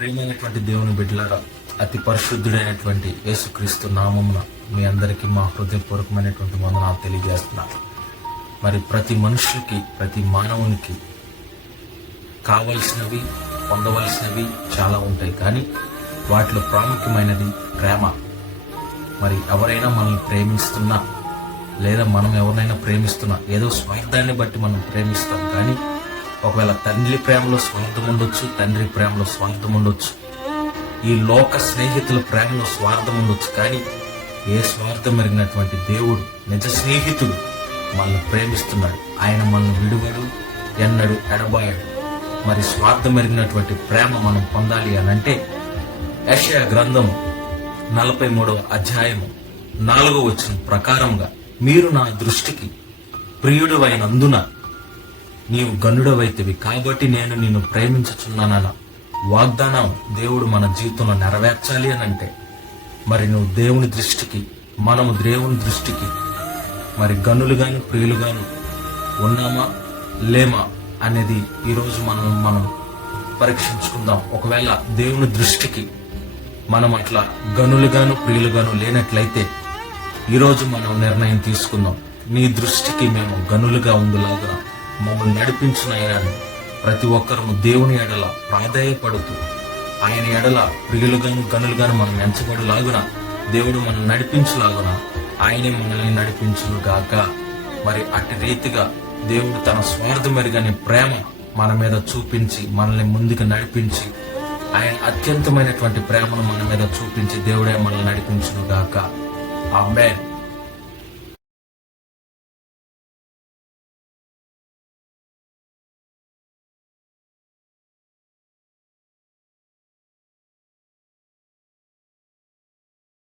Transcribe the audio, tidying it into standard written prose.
ప్రియమైనటువంటి దేవుని బిడ్డలారా, అతి పరిశుద్ధుడైనటువంటి యేసుక్రీస్తు నామమున మీ అందరికీ మా హృదయపూర్వకమైనటువంటి వందనాలు తెలియజేస్తున్నాను. మరి ప్రతి మనుషులకి, ప్రతి మానవునికి కావలసినవి, పొందవలసినవి చాలా ఉంటాయి. కానీ వాటిలో ప్రాముఖ్యమైనది ప్రేమ. మరి ఎవరైనా మనల్ని ప్రేమిస్తున్నా, లేదా మనం ఎవరినైనా ప్రేమిస్తున్నా, ఏదో స్వార్థాన్ని బట్టి మనం ప్రేమిస్తాం. కానీ ఒకవేళ తండ్రి ప్రేమలో స్వార్థం ఉండొచ్చు, తండ్రి ప్రేమలో స్వార్థం ఉండొచ్చు, ఈ లోక స్నేహితుల ప్రేమలో స్వార్థం ఉండొచ్చు. కానీ ఏ స్వార్థం మెరిగినటువంటి దేవుడు, నిజ స్నేహితుడు మనల్ని ప్రేమిస్తున్నాడు. ఆయన మనల్ని విడువడు, ఎన్నడు ఎడబాయడు. మరి స్వార్థం మెరిగినటువంటి ప్రేమ మనం పొందాలి అని అంటే యెషయా గ్రంథం 43వ అధ్యాయము 4వ వచనం ప్రకారంగా, మీరు నా దృష్టికి ప్రియుడవైనందున నీవు గనుడవైతివి, కాబట్టి నేను నిన్ను ప్రేమించుచున్నానన్న వాగ్దానం దేవుడు మన జీవితంలో నెరవేర్చాలి అని అంటే, మరి నువ్వు దేవుని దృష్టికి, మనము దేవుని దృష్టికి మరి గనులుగాను ప్రియులుగాను ఉన్నామా లేమా అనేది ఈరోజు మనం పరీక్షించుకుందాం. ఒకవేళ దేవుని దృష్టికి మనం అట్లా గనులుగాను ప్రియులుగాను లేనట్లయితే ఈరోజు మనం నిర్ణయం తీసుకుందాం. నీ దృష్టికి మేము గనులుగా ఉండులాగా మమ్మల్ని నడిపించునయ్యాను. ప్రతి ఒక్కరము దేవుని ఎడల ప్రాధేయపడుతూ ఆయన ఎడల ప్రియులుగాను గనులుగాను మనం ఎంచబడులాగున దేవుడు మనం నడిపించులాగున ఆయనే మనల్ని నడిపించును గాక. మరి అట్టి రీతిగా దేవుడు తన స్వార్థం మెరుగని ప్రేమ మన మీద చూపించి మనల్ని ముందుకు నడిపించి, ఆయన అత్యంతమైనటువంటి ప్రేమను మన మీద చూపించి దేవుడే మనల్ని నడిపించును గాక. ఆమేన్.